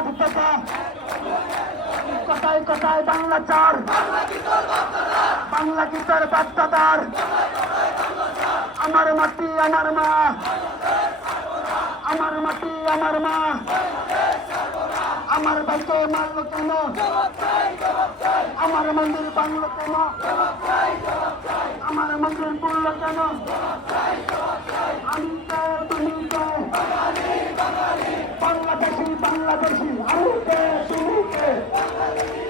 মাঠ থেকে কোথায় কোথায় বাংলা চার বাংলা গীতের বাচ্চাদার আমার মাটি আমার মা আমার মাটি আমার মা আমার ভাইকে মারলো কেন আমার মন্দির বাংলো কেন? আমার মন্দির পুরলো কেন? বাংলাদেশি আমি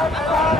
Stop! Stop!